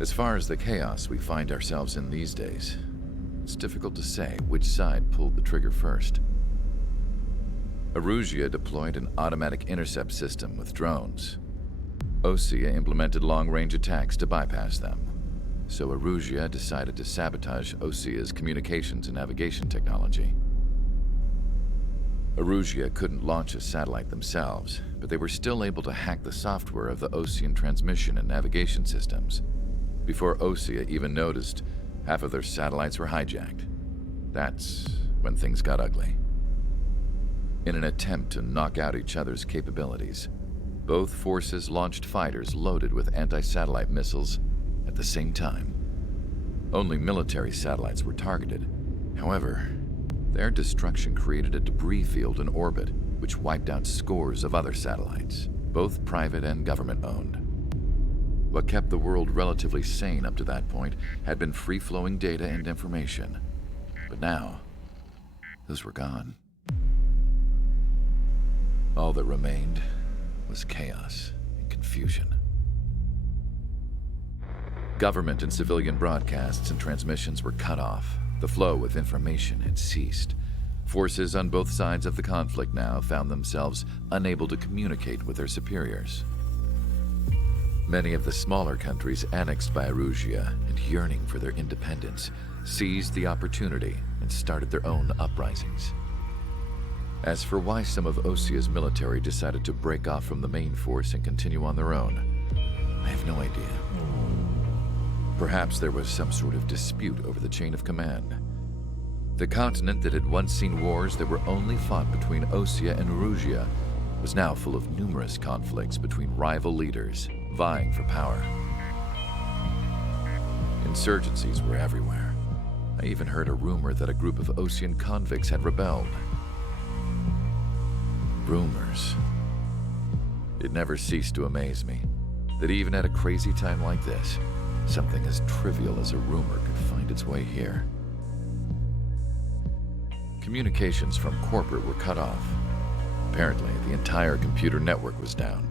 As far as the chaos we find ourselves in these days, it's difficult to say which side pulled the trigger first. Erusia deployed an automatic intercept system with drones. Osea implemented long-range attacks to bypass them. So Erusia decided to sabotage Osea's communications and navigation technology. Erusia couldn't launch a satellite themselves, but they were still able to hack the software of the Osean transmission and navigation systems. Before Osea even noticed, half of their satellites were hijacked. That's when things got ugly. In an attempt to knock out each other's capabilities, both forces launched fighters loaded with anti-satellite missiles at the same time. Only military satellites were targeted. However, their destruction created a debris field in orbit, which wiped out scores of other satellites, both private and government-owned. What kept the world relatively sane up to that point had been free-flowing data and information. But now, those were gone. All that remained was chaos and confusion. Government and civilian broadcasts and transmissions were cut off. The flow of information had ceased. Forces on both sides of the conflict now found themselves unable to communicate with their superiors. Many of the smaller countries annexed by Erusia and yearning for their independence seized the opportunity and started their own uprisings. As for why some of Osea's military decided to break off from the main force and continue on their own, I have no idea. Perhaps there was some sort of dispute over the chain of command. The continent that had once seen wars that were only fought between Osea and Erusia was now full of numerous conflicts between rival leaders vying for power. Insurgencies were everywhere. I even heard a rumor that a group of Osean convicts had rebelled. Rumors. It never ceased to amaze me that even at a crazy time like this, something as trivial as a rumor could find its way here. Communications from corporate were cut off. Apparently, the entire computer network was down.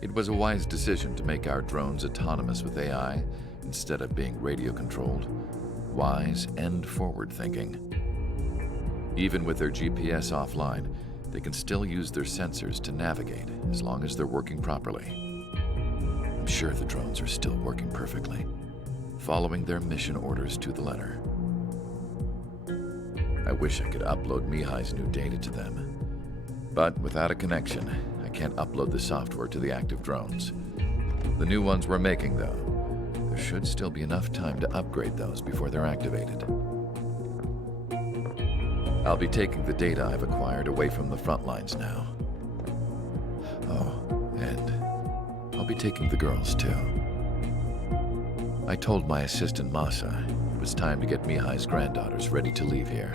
It was a wise decision to make our drones autonomous with AI instead of being radio-controlled. Wise and forward-thinking. Even with their GPS offline, they can still use their sensors to navigate as long as they're working properly. I'm sure the drones are still working perfectly, following their mission orders to the letter. I wish I could upload Mihai's new data to them. But without a connection, I can't upload the software to the active drones. The new ones we're making, though, there should still be enough time to upgrade those before they're activated. I'll be taking the data I've acquired away from the front lines now. Oh, and I'll be taking the girls, too. I told my assistant Masa it was time to get Mihai's granddaughters ready to leave here.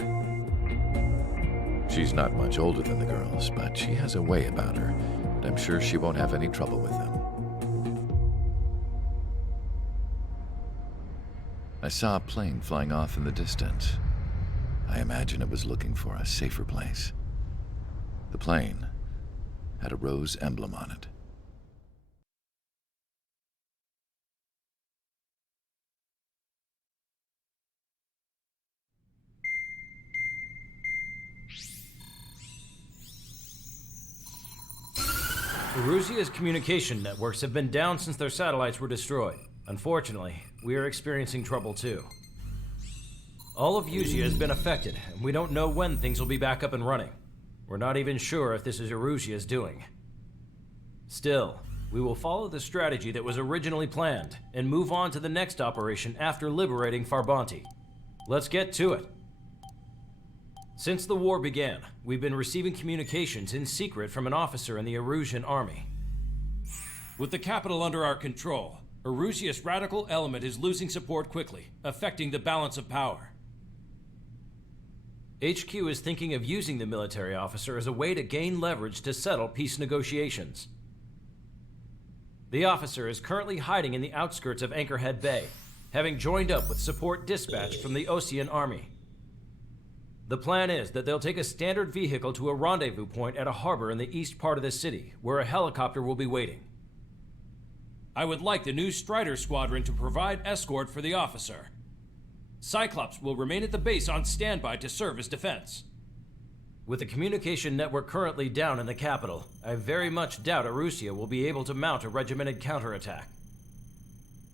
She's not much older than the girls, but she has a way about her, and I'm sure she won't have any trouble with them. I saw a plane flying off in the distance. I imagine it was looking for a safer place. The plane had a rose emblem on it. Erusia's communication networks have been down since their satellites were destroyed. Unfortunately, we are experiencing trouble too. All of Usia has been affected, and we don't know when things will be back up and running. We're not even sure if this is Erusia's doing. Still, we will follow the strategy that was originally planned, and move on to the next operation after liberating Farbanti. Let's get to it. Since the war began, we've been receiving communications in secret from an officer in the Erusian army. With the capital under our control, Erusia's radical element is losing support quickly, affecting the balance of power. HQ is thinking of using the military officer as a way to gain leverage to settle peace negotiations. The officer is currently hiding in the outskirts of Anchorhead Bay, having joined up with support dispatch from the Osean army. The plan is that they'll take a standard vehicle to a rendezvous point at a harbor in the east part of the city, where a helicopter will be waiting. I would like the new Strider Squadron to provide escort for the officer. Cyclops will remain at the base on standby to serve as defense. With the communication network currently down in the capital, I very much doubt Erusia will be able to mount a regimented counterattack.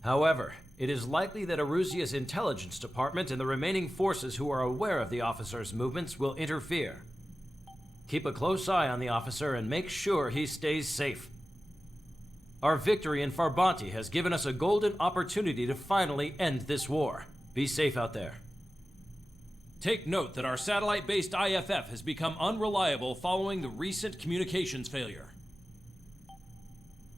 However, it is likely that Erusia's intelligence department and the remaining forces who are aware of the officer's movements will interfere. Keep a close eye on the officer and make sure he stays safe. Our victory in Farbanti has given us a golden opportunity to finally end this war. Be safe out there. Take note that our satellite-based IFF has become unreliable following the recent communications failure.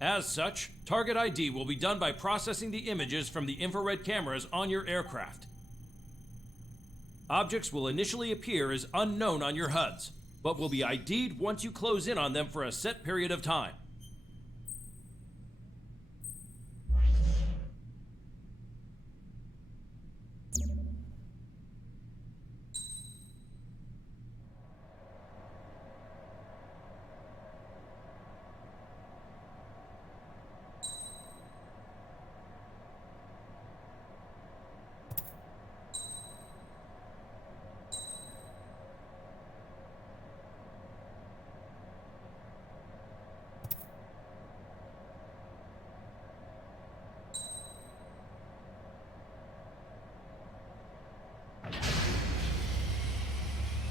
As such, target ID will be done by processing the images from the infrared cameras on your aircraft. Objects will initially appear as unknown on your HUDs, but will be ID'd once you close in on them for a set period of time.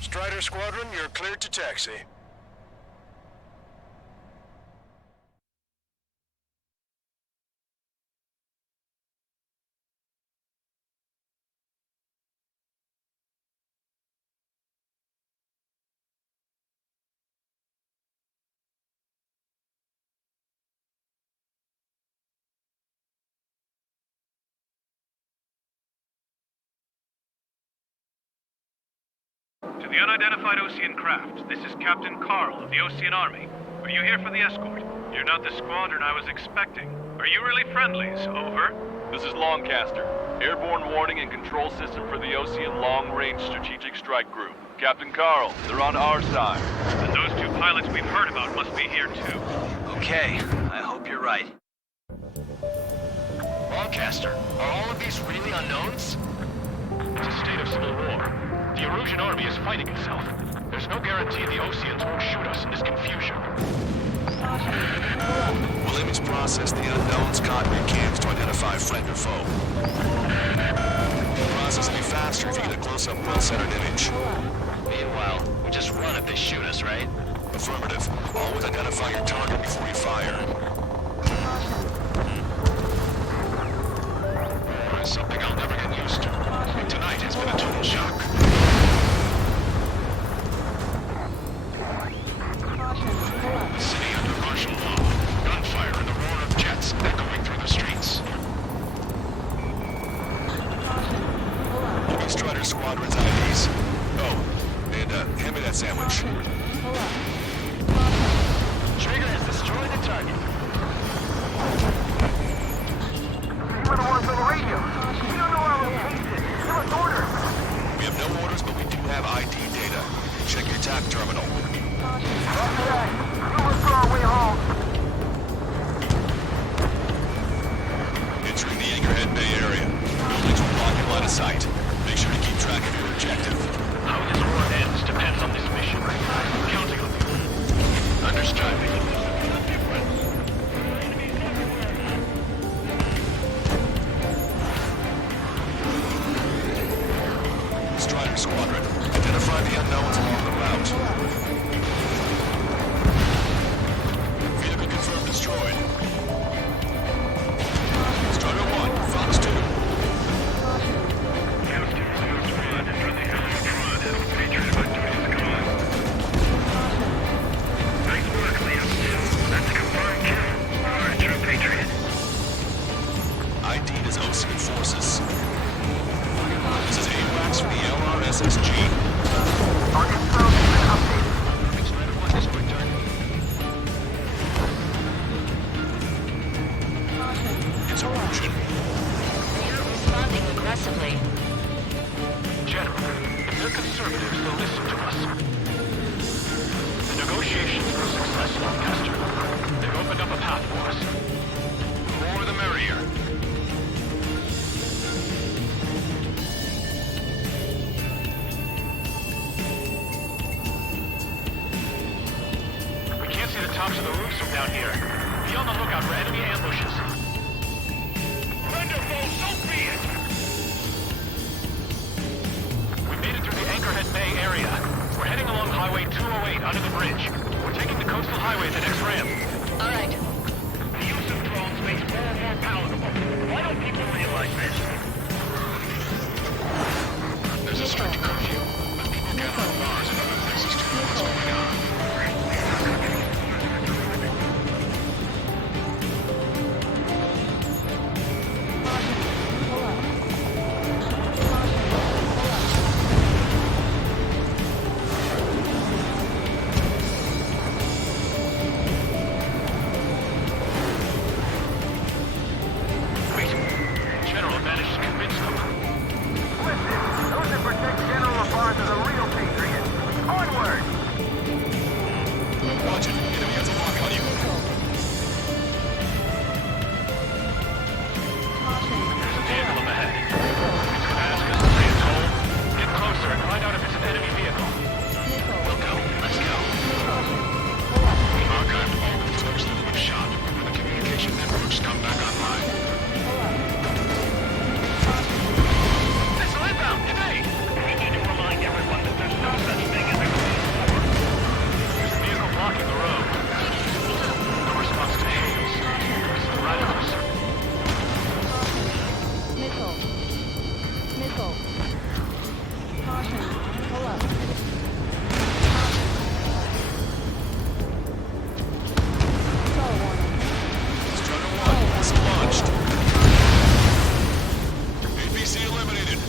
Strider Squadron, you're cleared to taxi. To the unidentified Osean craft, this is Captain Carl of the Osean Army. Are you here for the escort? You're not the squadron I was expecting. Are you really friendlies? Over. This is Longcaster. Airborne warning and control system for the Osean Long-Range Strategic Strike Group. Captain Carl, they're on our side. And those two pilots we've heard about must be here too. Okay, I hope you're right. Longcaster, are all of these really unknowns? It's a state of civil war. The Erusian army is fighting itself. There's no guarantee the Oseans won't shoot us in this confusion. We'll image process the unknowns cockpit cams to identify friend or foe. The process will be faster if you get a close-up, well-centered image. Meanwhile, we just run if they shoot us, right? Affirmative. Always identify your target before you fire. There's something I'll never get used to. Tonight has been a total shock. The city under martial law. Gunfire and the roar of jets echoing through the streets. These Strider Squadron's IDs. Oh, and hand me that sandwich. Trigger has destroyed the target. Even the ones on the radio. We don't know our location. Give us orders. We have no orders, but we do have ID data. Check your TAC terminal. Okay. We'll look for our way home. Entering the Anchorhead Bay area. Buildings will block your line of sight. Make sure to keep track of your objective. How this war ends depends on this mission. I'm counting on you. Understood. Strider Squadron, identify the unknowns along the route. Vehicle confirmed destroyed. Strider 1, Fox 2. Nice work, Liam. That's a confirmed kill. Alright, you're a patriot. ID'd as Osean forces. This is AWACS from the LRSSG. Our info has been updated. Strider 1, this quick target. It's Erusian. They're responding aggressively. General, if they're conservatives, they'll listen to us. The negotiations were a success, Lancaster. They've opened up a path for us. The more the to the roofs from down here. Be on the lookout for enemy ambushes. Thunderbolt, so be it! We made it through the Anchorhead Bay area. We're heading along Highway 208 under the bridge. We're taking the coastal highway at the next ramp. All right. The use of drones makes war more palatable. Why don't people realize this? There's a strict curfew, but people gather at bars and other places to know what's going on. General managed to convince them. Listen, those that protect General LaBarge are the real patriots. Onward! Watch it. Enemy has a lock on you. There's a vehicle up ahead. It's gonna ask us to pay a toll. Get closer and find out if it's an enemy vehicle. We'll go. Let's go. We archived all the footage that we've shot. When the communication networks come back online. Missile inbound! Evade! We need to remind everyone that there's no such thing as a clean war. There's a vehicle blocking the road. No response to hails. It's the radicals. Missile. Missile. Caution. Pull up. Control warning. Strider 1, missile launched. APC eliminated.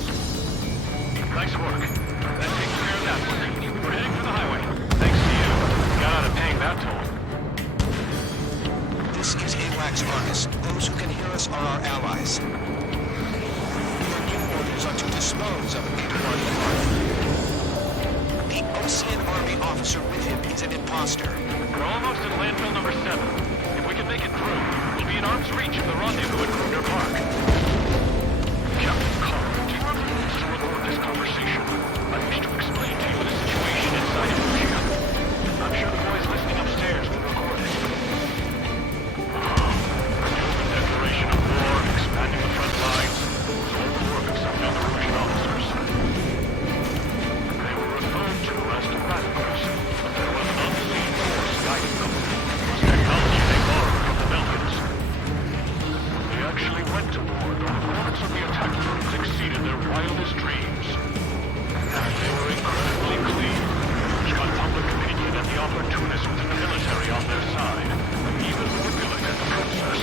Nice work. That takes care of that one. We're heading for the highway. Thanks to you. Got out of paying that toll. This is AWACS Argus. Those who can hear us are our allies. Your new orders are to dispose of Peter Barton. The Ocean Army officer with him is an imposter. We're almost at landfill number 7. If we can make it through, we'll be in arm's reach of the rendezvous at Kruger Park. Captain Carl, do you have the means to record this conversation? I wish to explain to you the situation inside of Lucia. I'm sure the boys listening upstairs will record it. The open declaration of war, expanding the front lines, was all the work of some young Russian officers. They were referred to as the radicals, but there was an unseen force guiding them. It was technology they borrowed from the Belgians. They actually went to war, though the performance of the attack drones exceeded their wildest dreams. And they were incredibly clean, which got public opinion and the opportunists within the military on their side, even manipulated the process.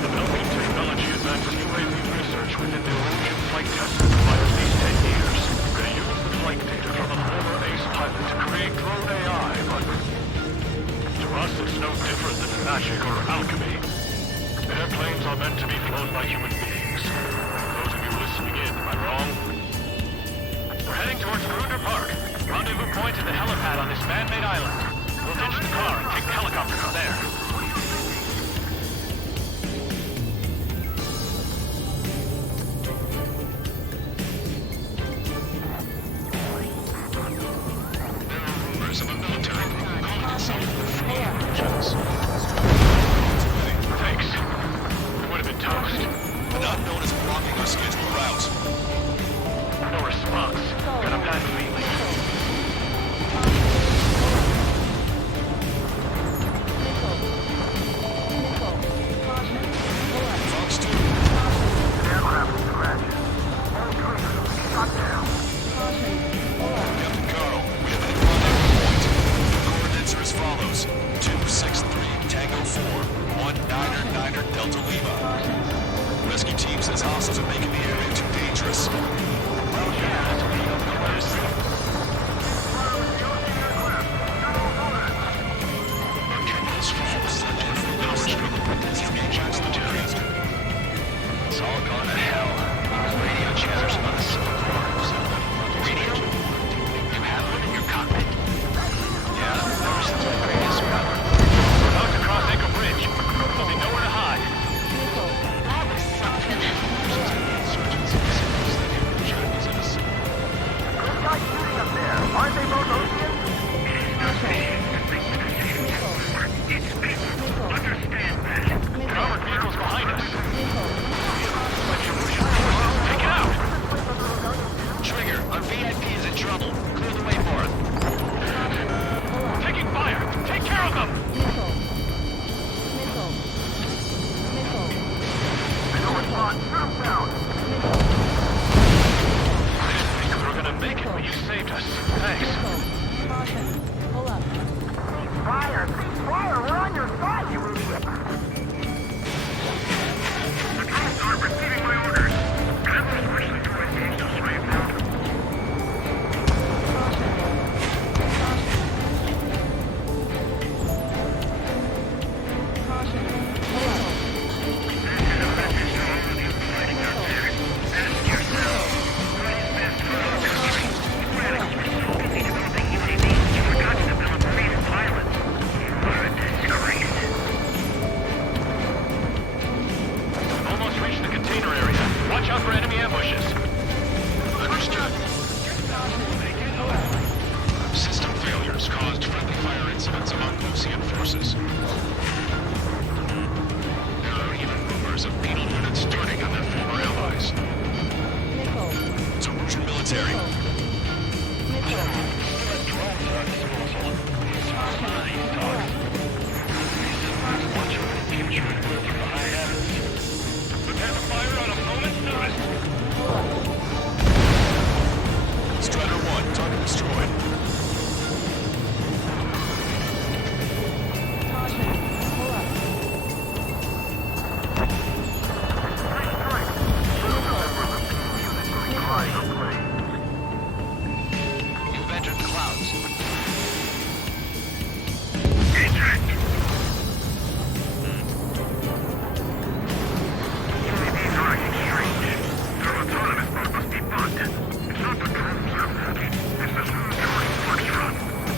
The Belgian technology advanced UAV research within the Erosion flight test by at least 10 years. They used the flight data from a former ace pilot to create drone AI, but to us it's no different than magic or alchemy. Airplanes are meant to be flown by human beings. Those of you listening in, am I wrong? We're heading towards Kruger Park. Rendezvous point at the helipad on this man-made island. We'll ditch the car and take the helicopter from there. There are rumors of a military group calling itself the Free Agents. Thanks. We would have been toast. An unknown is blocking our scheduled route. No response. Got a bad feeling. Missile. Missile. Caution. Pull up. Fox 2. Aircraft was crashed. All cruisers will be shot down. Caution. Pull up. Captain Carl, we have hit rendezvous point. Coordinates are as follows. 263 Tango 4, 1999 Delta Lima. Rescue team says hostiles are making the area too dangerous. Well, yeah, that's what you don't know what it is. Campbell's Falls. It's all gone to hell. Radio chatters about the Civil War. Radio make it, but you saved us. Thanks. Missile. Caution. Pull up. Fire! Fire! We're on your side, you idiot! The troops aren't receiving my orders. Admirals wish to engage the slave now. Caution. Pull up. Send a message to all of you fighting out there. Ask yourself, what is best for our country? Radicals were so busy developing UAVs, you forgot to develop marine pilots. You are a disgrace. Almost reached the container area. Watch out for enemy ambushes. Understood. System failures caused friendly fire incidents among Osean forces. There are even rumors of penal units turning on their former allies. Missile. It's Erusian military. Missile. Prepare to fire on a moment's notice. Strider 1, target destroyed. Caution. Pull up. You've entered the clouds. Eject! UAVs are acting strange. Their autonomous mode must be bugged. It's not the drones they're faulty. It's the smooth turning flux run.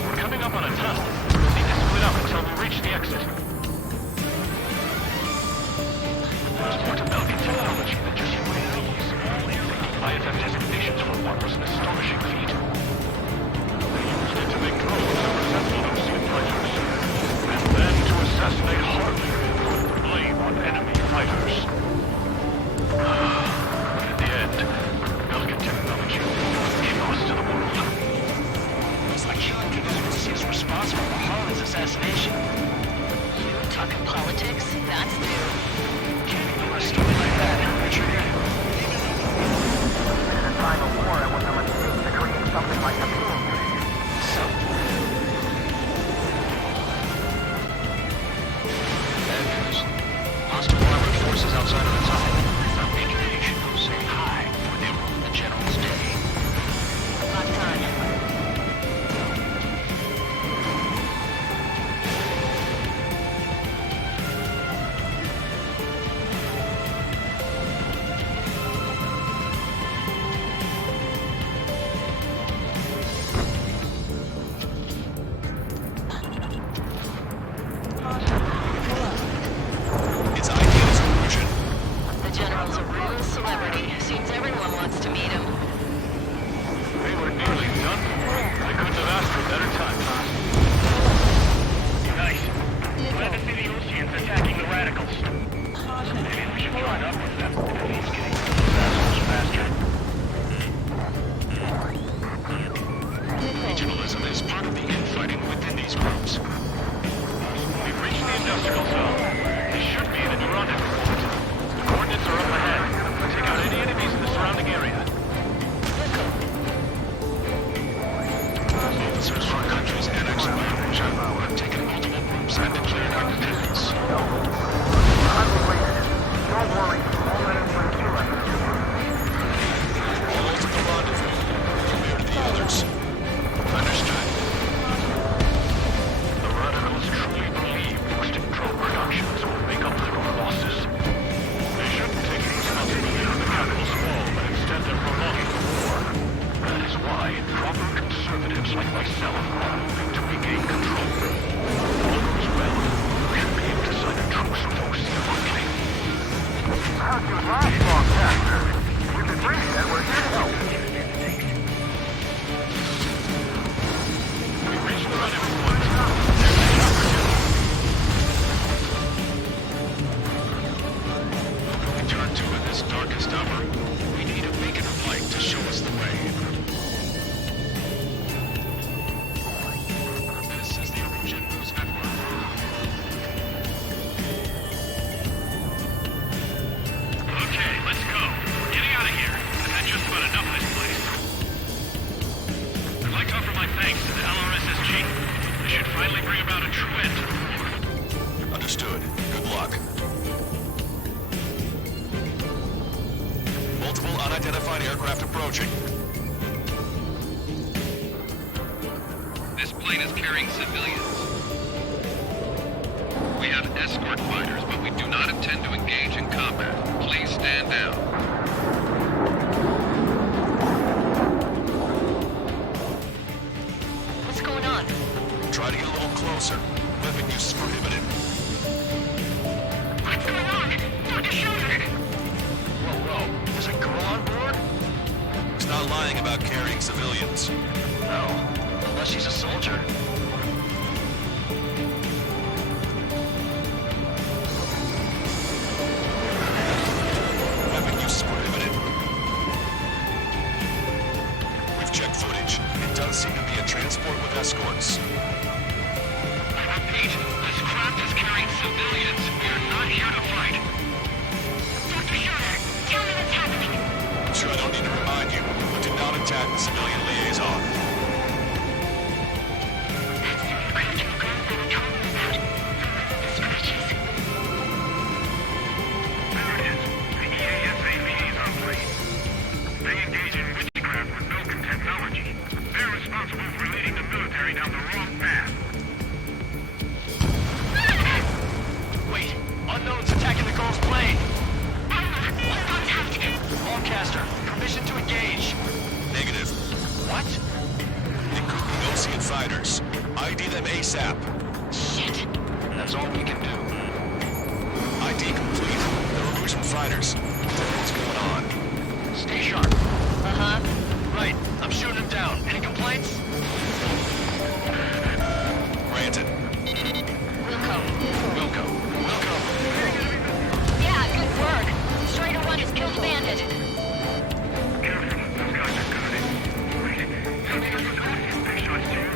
We're coming up on a tunnel. We'll need to split up until we reach the exit. There's more to Belkin technology than just UAVs. IFF designations for one was an astonishing feat. They used it to make drones that resembled Osean fighters. And then to assassinate Harley and put blame on enemy fighters. In the end, Belkin technology was chaos to the world. The killing community is responsible for Harlan's assassination. You talking politics? That's new. Can't ignore a story like that, Richard. In a time of war, it was a mistake to create something like a penal unit. So, bad news. Hostile armored forces outside of the tunnel. Maybe they should go say hi before they ruin the general's day. Not time. It's ideal solution. The general's a real celebrity. Seems everyone wants to meet him. They were nearly done for. I couldn't have asked for a better time. Nice. Glad to see the Oseans attacking the radicals. Maybe we should join up with them. At least getting those assholes faster. Regionalism is part of the infighting within these groups. We've reached the industrial zone. This should be the new rendezvous point. The coordinates are up ahead. Take out any enemies in the surrounding area. Officers from countries annexed by Russia have taken multiple groups and declared independence. Unrelated. Don't worry. All enemies are killed. All to the rendezvous. Clear to the others. Understood. The radicals truly believe boosting drone productions will make up for our losses. They shouldn't take responsibility for the capital's fall, but instead they're prolonging the war. That is why proper conservatives like myself are moving to regain control. All goes well. We should be able to sign a truce with Osean quickly. How'd you last long, Pastor? You can bring that. We're here to help. We reached the rendezvous point. There's the opportunity. We turn to in this darkest hour. We need a beacon of light to show us the way. This is the Erusian News Network. Okay, finally bring about a true end to the war. Understood. Good luck. Multiple unidentified aircraft approaching. This plane is carrying civilians. We have escort fighters, but we do not intend to engage in combat. Please stand down. What's going on? Try to get a little closer. Weapon use is prohibited. What's going on? Dr. Schroeder! Whoa. There's a girl on board? He's not lying about carrying civilians. No, unless she's a soldier. Weapon use is prohibited. We've checked footage. It does seem to be a transport with escorts. I repeat, this craft is carrying civilians. We are not here to fight. Dr. Schroeder, tell me what's happening. I'm sure I don't need to remind you, but do not attack the civilian liaison. That's the aircraft your grandfather told me about. The scratches. There it is. The EASA liaison plane. They engage in witchcraft with Belkin technology. They're responsible for leading the military down the wrong path. Wait, unknown's attacking the girl's plane. What's contact? Lancaster, permission to engage. Negative. What? It could be Ocean fighters. ID them ASAP. Shit. That's all we can do. ID complete. They're Illusion fighters. What's going on? Stay sharp. Uh-huh. Right, I'm shooting him down. Any complaints? Granted. Wilco. Wilco. Yeah, good work. Strider 1 has killed the bandit. Careful, those guys are good. Wait, something else was going to get big shots too.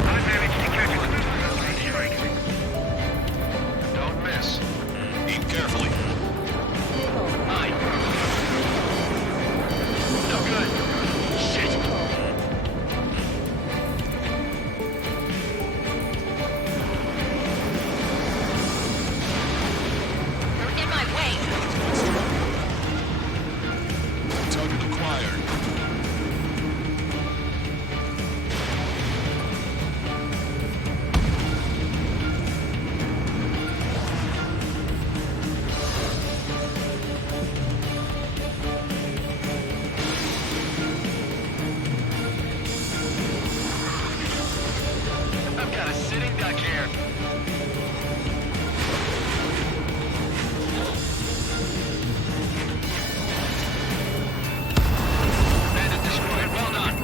I managed to catch a glimpse of those three strikes. Don't miss. Aim carefully. Aye. No good. Shit. You're in my way. Target acquired. I've got a sitting duck here. Bandit destroyed. Well done.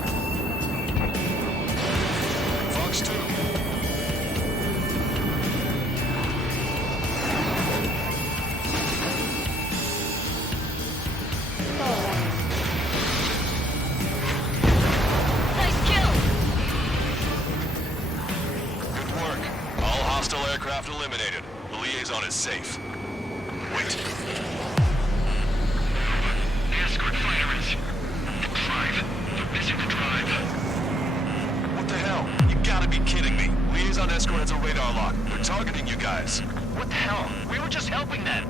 Fox 2. Nice kill. Good work. All hostile aircraft eliminated. The liaison is safe. Wait. The escort fighter is... the drive. They're missing the drive. What the hell? You gotta be kidding me. Liaison escort has a radar lock. They're targeting you guys. What the hell? We were just helping them.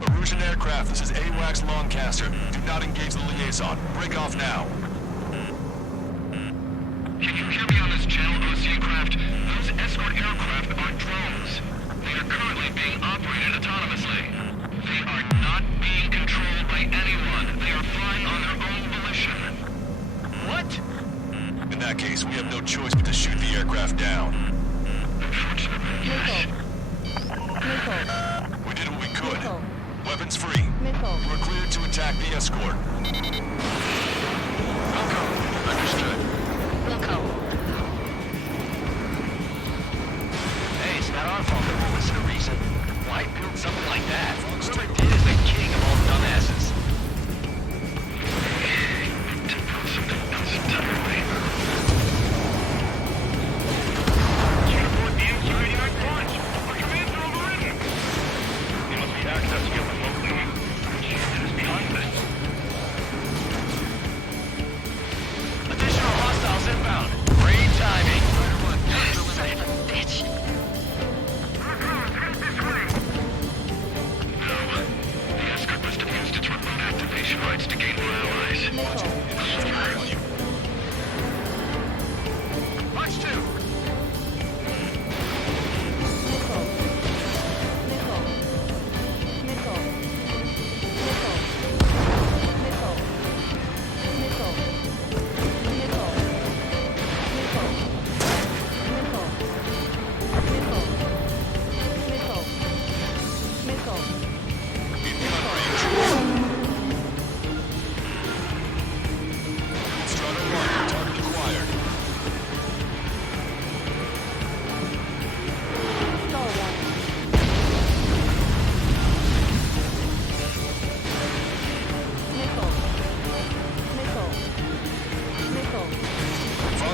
Erusian aircraft, this is AWACS Lancaster. Do not engage the liaison. Break off now. Can you hear me on this channel, Ocean craft? Those escort aircraft are drones. They are currently being operated autonomously. They are not being controlled by anyone. They are flying on their own volition. What? In that case, we have no choice but to shoot the aircraft down. Unfortunately, yes. We did what we could. Missile. Weapons free. Missile. We're cleared to attack the escort. Wilco. Understood. Wilco. Hey, it's not our fault that we're missing a reason. Why build something like that? Whoever did is the king of all dumbasses. Something else entirely. Can't afford the MC-89 punch. Our commands are overridden. They must be accessing it remotely. Which is behind this.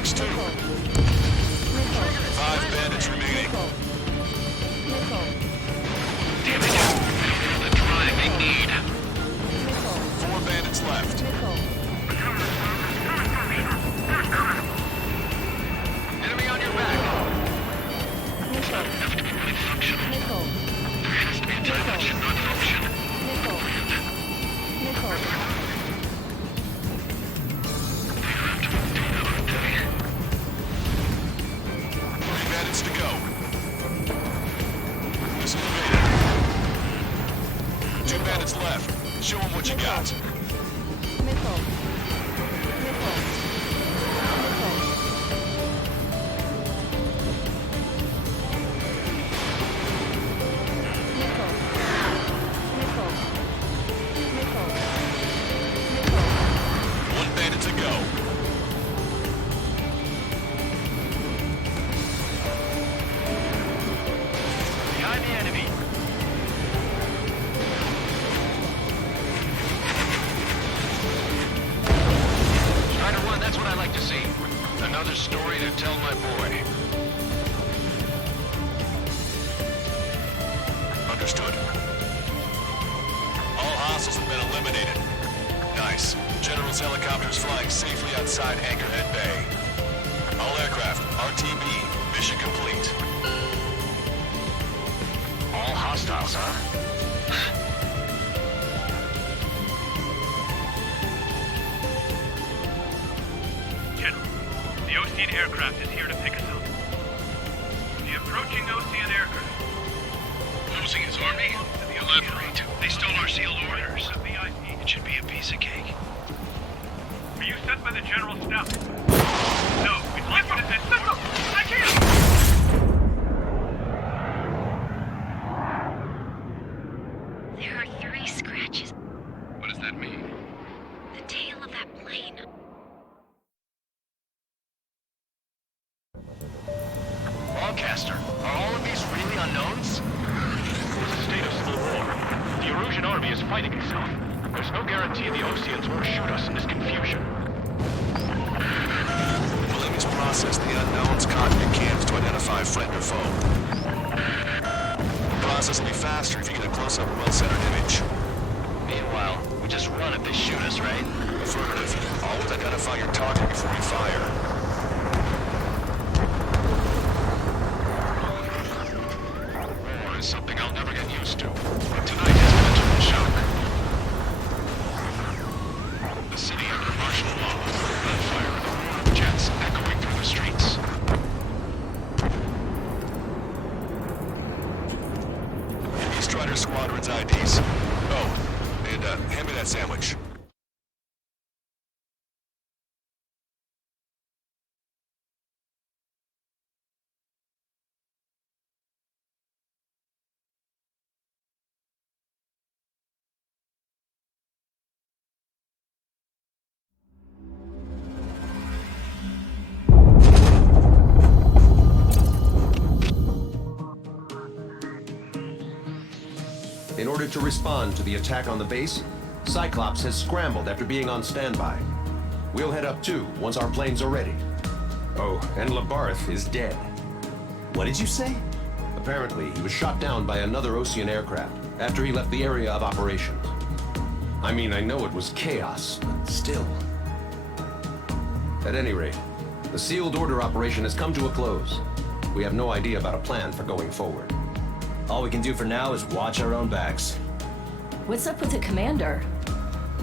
Bucks 2. Nickel. 5 bandits remaining. Nickel. Damn it. The drive they need. Nickel. 4 bandits left. Nickel. Enemy on your back. Nickel. Nickel. That should not function. Nickel. Nickel. 3 bandits to go. This is Beta. 2 bandits left. Show them what you got. Nickel. Nickel. Nickel. Nickel. Nickel. Nickel. Nickel. 1 bandit to go. Behind the enemy. Strider 1, that's what I like to see. Another story to tell my boy. Understood. All hostiles have been eliminated. Nice. General's helicopters flying safely outside Anchorhead Bay. All aircraft, RTB, mission complete. All hostiles, huh? General, the Osean aircraft is here to pick us up. The approaching Osean aircraft. Losing his army? Elaborate. They stole our sealed orders. It should be a piece of cake. Are you sent by the General's staff? No, it's listen, I can't! There are 3 scratches. What does that mean? The tail of that plane. Longcaster, are all of these really unknowns? It's a state of civil war. The Erusian army is fighting itself. There's no guarantee the Oseans won't shoot us in this confusion. Williams processed the unknown's cockpit cams to identify friend or foe. The process will be faster if you get a close-up, well-centered image. Meanwhile, we just run if they shoot us, right? Affirmative. Always identify your target before you fire. War is something I'll never get used to. Tonight has been a total shock. The city under martial law, gunfire and the roar of jets echoing through the streets. Enemy Strider Squadron's IDs. Oh, and hand me that sandwich. In order to respond to the attack on the base, Cyclops has scrambled after being on standby. We'll head up too, once our planes are ready. Oh, and Labarth is dead. What did you say? Apparently, he was shot down by another Osean aircraft after he left the area of operations. I mean, I know it was chaos, but still. At any rate, the sealed order operation has come to a close. We have no idea about a plan for going forward. All we can do for now is watch our own backs. What's up with the commander?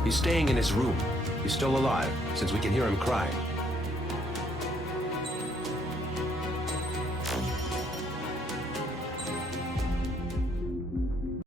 He's staying in his room. He's still alive, since we can hear him crying.